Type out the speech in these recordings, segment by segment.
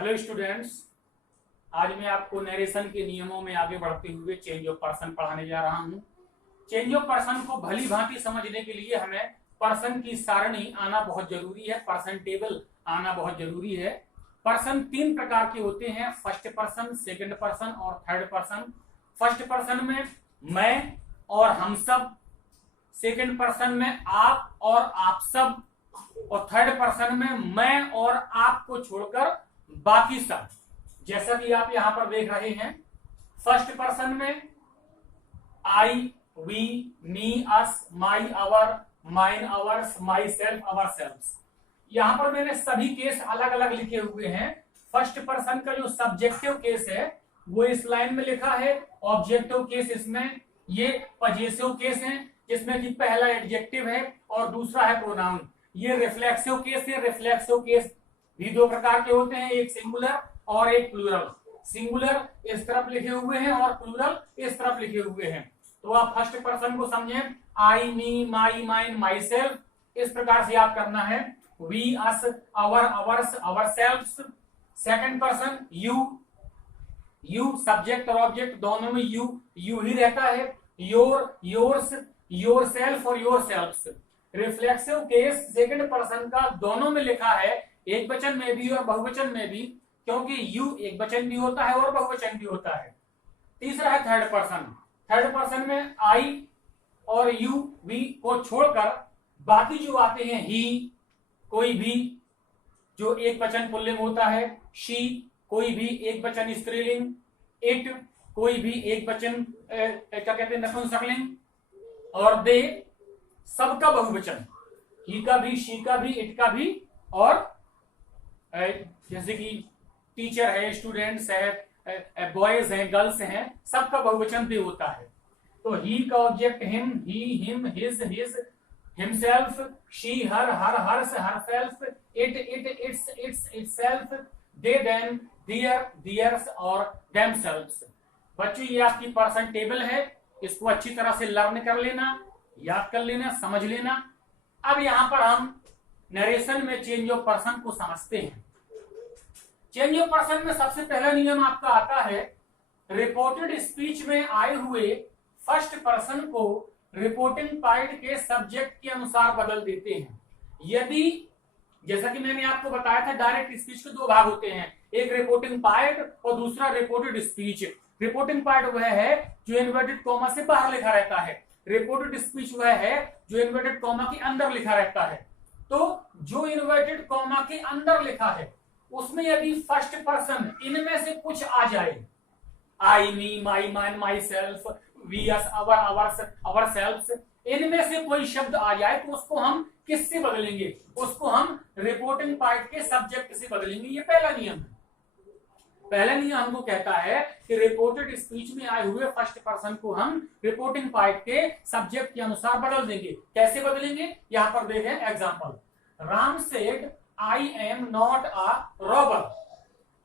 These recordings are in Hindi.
हेलो स्टूडेंट्स, आज मैं आपको नरेशन के नियमों में आगे बढ़ते हुए चेंज ऑफ पर्सन पढ़ाने जा रहा हूं। चेंज ऑफ पर्सन को भली भांति समझने के लिए हमें पर्सन की सारणी आना बहुत जरूरी है, पर्सन टेबल आना बहुत जरूरी है। पर्सन तीन प्रकार के होते हैं, फर्स्ट पर्सन, सेकंड पर्सन और थर्ड पर्सन। फर्स्ट पर्सन में मैं और हम सब, सेकंड पर्सन में आप और आप सब, और थर्ड पर्सन में मैं और आपको छोड़कर बाकी सब। जैसा कि आप यहां पर देख रहे हैं, फर्स्ट पर्सन में I, we, me, us, my, our, mine, ours, myself, ourself. यहां पर मैंने सभी केस अलग अलग लिखे हुए हैं। फर्स्ट पर्सन का जो सब्जेक्टिव केस है वो इस लाइन में लिखा है, ऑब्जेक्टिव केस इसमें, ये पजेसिव केस है जिसमें कि पहला एडजेक्टिव है और दूसरा है प्रोनाउन। ये रिफ्लेक्सिव केस है। रिफ्लेक्सिव केस भी दो प्रकार के होते हैं, एक सिंगुलर और एक प्लूरल। सिंगुलर इस तरफ लिखे हुए हैं और प्लूरल इस तरफ लिखे हुए हैं। तो आप फर्स्ट पर्सन को समझें, आई, me, my, mine, my self, इस प्रकार से आप करना है। We, us, our, ours, ourselves. Second person you, you subject और ऑब्जेक्ट दोनों में यू ही रहता है। योर, योर्स, योर सेल्फ और yourselves. Reflexive case second person का दोनों में लिखा है, एक वचन में भी और बहुवचन में भी, क्योंकि यू एक वचन भी होता है और बहुवचन भी होता है। तीसरा है थर्ड पर्सन। थर्ड पर्सन में आई और यू, वी को छोड़कर बाकी जो आते हैं, ही कोई भी जो एक वचन पुल्लिंग होता है, शी कोई भी एक वचन स्त्रीलिंग, इट कोई भी एक वचन क्या कहते हैं नपुंसकलिंग, और दे सबका बहुवचन, ही का भी, शी का भी, इट का भी, और जैसे कि टीचर है, स्टूडेंट्स है, बॉयज हैं, गर्ल्स हैं, सबका बहुवचन भी होता है। तो ही का object him, he, him, his, himself, she, her, hers, herself, its, itself, they, them, their, theirs और देमसेल्व्स। बच्चों, ये आपकी पर्सन टेबल है, इसको अच्छी तरह से लर्न कर लेना, याद कर लेना, समझ लेना। अब यहां पर हम नरेशन में चेंज ऑफ पर्सन को समझते हैं। चेंज ऑफ पर्सन में सबसे पहला नियम आपका आता है, रिपोर्टेड स्पीच में आए हुए फर्स्ट पर्सन को रिपोर्टिंग पार्ट के सब्जेक्ट के अनुसार बदल देते हैं। यदि, जैसा कि मैंने आपको बताया था, डायरेक्ट स्पीच के दो भाग होते हैं, एक रिपोर्टिंग पार्ट और दूसरा रिपोर्टेड स्पीच। रिपोर्टिंग पार्ट वह है जो इन्वर्टेड कॉमा से बाहर लिखा रहता है, रिपोर्टेड स्पीच वह है जो इन्वर्टेड कॉमा के अंदर लिखा रहता है। तो जो इन्वर्टेड कॉमा के अंदर लिखा है उसमें यदि फर्स्ट पर्सन इनमें से कुछ आ जाए, I, me, my, mine, myself, we, us, our, ours, ourselves, इनमें से कोई शब्द आ जाए तो उसको हम किससे बदलेंगे? उसको हम रिपोर्टिंग पार्ट के सब्जेक्ट से बदलेंगे। ये पहला नियम है। पहला नियम हमको कहता है कि रिपोर्टेड स्पीच में आए हुए फर्स्ट पर्सन को हम रिपोर्टिंग पार्ट के सब्जेक्ट के अनुसार बदल देंगे। कैसे बदलेंगे? यहां पर देखें example. Ram said I am not a robber.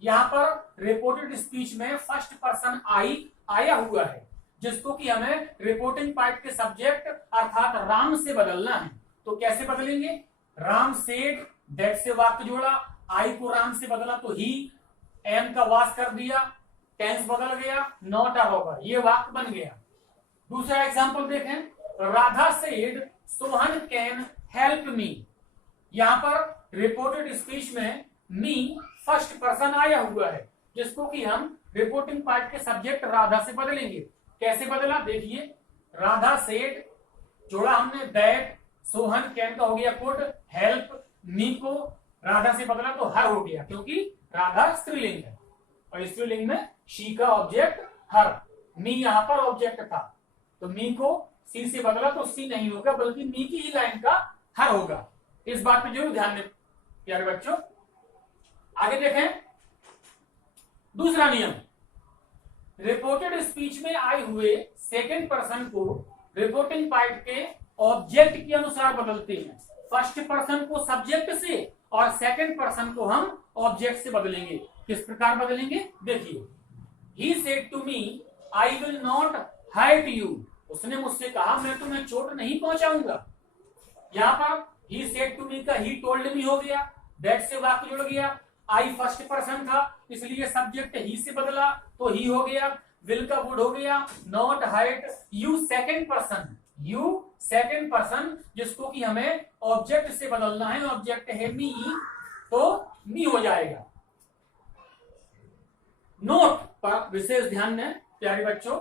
यहां पर रिपोर्टेड स्पीच में फर्स्ट पर्सन आई आया हुआ है, जिसको कि हमें रिपोर्टिंग पार्ट के सब्जेक्ट अर्थात राम से बदलना है। तो कैसे बदलेंगे? राम सेड, दैट से वाक्य जोड़ा, आई को राम से बदला तो ही, एम का वास कर दिया, टेंस बदल गया, नॉट अ रॉबर, ये वाक्य बन गया। दूसरा एग्जांपल देखें, Radha said Sohan can help me. यहां पर रिपोर्टेड स्पीच में मी फर्स्ट पर्सन आया हुआ है, जिसको कि हम रिपोर्टिंग पार्ट के सब्जेक्ट राधा से बदलेंगे। कैसे बदला? देखिए, राधा सेड जोड़ा हमने दैट, सोहन कैन का हो गया कुड, हेल्प, मी को राधा से बदला तो हर हो गया, क्योंकि राधा स्त्रीलिंग है और स्त्रीलिंग में शी का ऑब्जेक्ट हर, मी यहां पर ऑब्जेक्ट था, तो मी को सी से बदला तो सी नहीं होगा बल्कि मी की ही लाइन का हर होगा। इस बात पे जरूर ध्यान दें प्यारे बच्चों। आगे देखें दूसरा नियम, रिपोर्टेड स्पीच में आए हुए सेकंड पर्सन को रिपोर्टिंग पार्ट के ऑब्जेक्ट के अनुसार बदलते हैं। फर्स्ट पर्सन को सब्जेक्ट से और सेकंड पर्सन को हम ऑब्जेक्ट से बदलेंगे। किस प्रकार बदलेंगे? देखिए, he said to me I will not hurt you. उसने मुझसे कहा मैं तुम्हें चोट नहीं पहुंचाऊंगा। यहां पर ही सेड टू मी का ही टोल्ड मी हो गया, दैट से वाक्य जुड़ गया, आई फर्स्ट पर्सन था इसलिए सब्जेक्ट ही से बदला तो ही हो गया, विल का वुड हो गया, not height, you second person, you second person जिसको कि हमें ऑब्जेक्ट से बदलना है, ऑब्जेक्ट है मी तो मी हो जाएगा। नोट पर विशेष ध्यान दें प्यारे बच्चों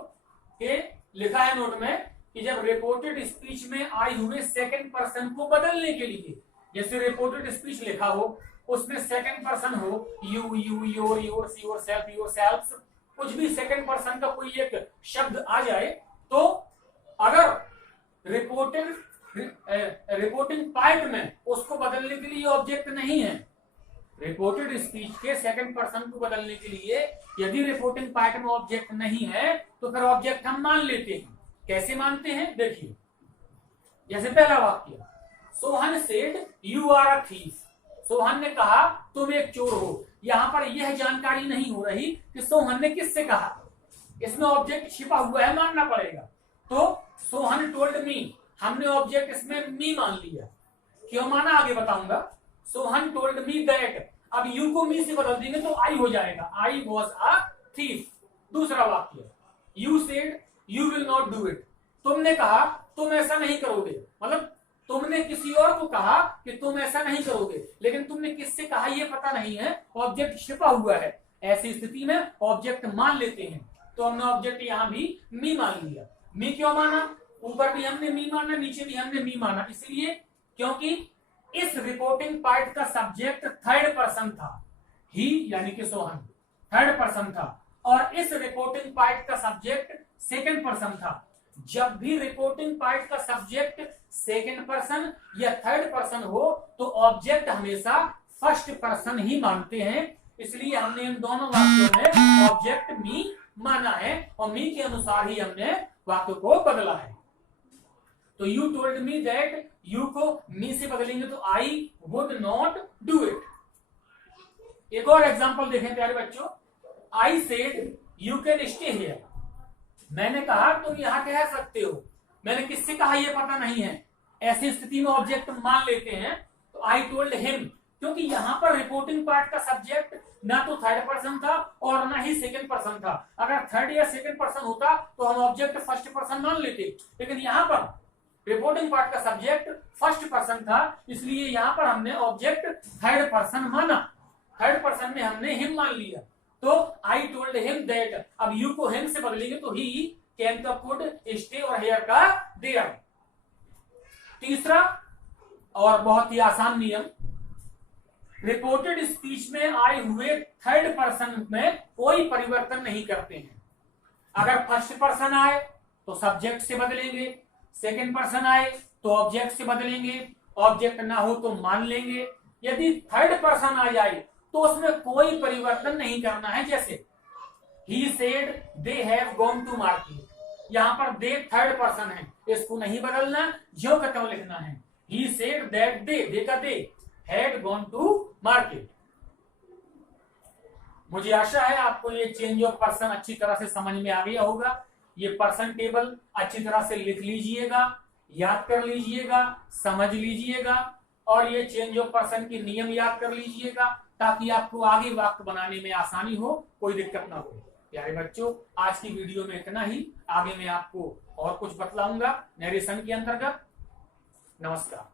के लिखा है नोट में कि जब रिपोर्टेड स्पीच में आए हुए सेकंड पर्सन को बदलने के लिए, जैसे रिपोर्टेड स्पीच लिखा हो उसमें सेकंड पर्सन हो, you you your yours yourself yourselves, कुछ भी सेकंड पर्सन का कोई एक शब्द आ जाए तो अगर रिपोर्टिंग पार्ट में उसको बदलने के लिए ऑब्जेक्ट नहीं है, रिपोर्टेड स्पीच के सेकंड पर्सन को बदलने के लिए यदि रिपोर्टिंग पार्ट में ऑब्जेक्ट नहीं है तो फिर ऑब्जेक्ट हम मान लेते हैं। कैसे मानते हैं देखिए, जैसे पहला वाक्य, Sohan said you are a thief, Sohan ने कहा तुम एक चोर हो। यहां पर यह जानकारी नहीं हो रही कि सोहन ने किससे कहा, इसमें ऑब्जेक्ट छिपा हुआ है, मानना पड़ेगा। तो सोहन टोल्ड मी, हमने ऑब्जेक्ट इसमें मी मान लिया, क्यों माना आगे बताऊंगा। सोहन टोल्ड मी दैट, अब यू को मी से बदल देंगे तो आई हो जाएगा, आई वॉज अ थीफ। दूसरा वाक्य, you said you will not do it, तुमने कहा तुम ऐसा नहीं करोगे, मतलब तुमने किसी और को कहा कि तुम ऐसा नहीं करोगे, लेकिन तुमने किससे कहा यह पता नहीं है, ऑब्जेक्ट छिपा हुआ है। ऐसी स्थिति में ऑब्जेक्ट मान लेते हैं, तो हमने ऑब्जेक्ट यहां भी मी मान लिया। मी क्यों माना, ऊपर भी हमने मी माना नीचे भी हमने मी माना, इसलिए क्योंकि इस रिपोर्टिंग पार्ट का सब्जेक्ट थर्ड पर्सन था, ही यानी कि सोहन थर्ड पर्सन था और इस रिपोर्टिंग पार्ट का सब्जेक्ट सेकंड पर्सन था। जब भी रिपोर्टिंग पार्ट का सब्जेक्ट सेकंड पर्सन या थर्ड पर्सन हो तो ऑब्जेक्ट हमेशा फर्स्ट पर्सन ही मानते हैं, इसलिए हमने इन दोनों वाक्यों में ऑब्जेक्ट मी माना है और मी के अनुसार ही हमने वाक्य को बदला है। तो you told me that, you को मी से बदलेंगे तो I would not do it. एक और एग्जांपल देखें प्यारे बच्चों, I said you can stay here, मैंने कहा तुम यहां रह सकते हो, मैंने किससे कहा यह पता नहीं है। ऐसी स्थिति में ऑब्जेक्ट मान लेते हैं, तो आई टोल्ड हिम, क्योंकि यहां पर रिपोर्टिंग पार्ट का सब्जेक्ट ना तो थर्ड पर्सन था और ना ही सेकंड पर्सन था। अगर थर्ड या सेकंड पर्सन होता तो हम ऑब्जेक्ट फर्स्ट पर्सन मान लेते, लेकिन यहां पर रिपोर्टिंग पार्ट का सब्जेक्ट फर्स्ट पर्सन था, इसलिए यहां पर हमने ऑब्जेक्ट थर्ड पर्सन माना, थर्ड पर्सन में हमने हिम मान लिया। तो आई टोल्ड हिम दैट, अब यू को हिम से बदलेंगे तो ही कैन का कुड स्टे और हेयर का देयर। तीसरा और बहुत ही आसान नियम, रिपोर्टेड स्पीच में आए हुए थर्ड पर्सन में कोई परिवर्तन नहीं करते हैं। अगर फर्स्ट पर्सन आए तो सब्जेक्ट से बदलेंगे, सेकंड पर्सन आए तो ऑब्जेक्ट से बदलेंगे, ऑब्जेक्ट ना हो तो मान लेंगे। यदि थर्ड पर्सन आ जाए तो उसमें कोई परिवर्तन नहीं करना है। जैसे he said they have gone to market, यहां पर दे थर्ड पर्सन है, इसको नहीं बदलना, ज्यों का त्यों लिखना है। ही सेड दैट दे का they had gone to market. मुझे आशा है आपको ये चेंज ऑफ पर्सन अच्छी तरह से समझ में आ गया होगा। ये पर्सन टेबल अच्छी तरह से लिख लीजिएगा, याद कर लीजिएगा, समझ लीजिएगा और ये चेंज ऑफ पर्सन के नियम याद कर लीजिएगा ताकि आपको आगे वाक्य बनाने में आसानी हो, कोई दिक्कत ना हो। प्यारे बच्चों, आज की वीडियो में इतना ही, आगे मैं आपको और कुछ बतलाऊंगा नरेशन के अंतर्गत। नमस्कार।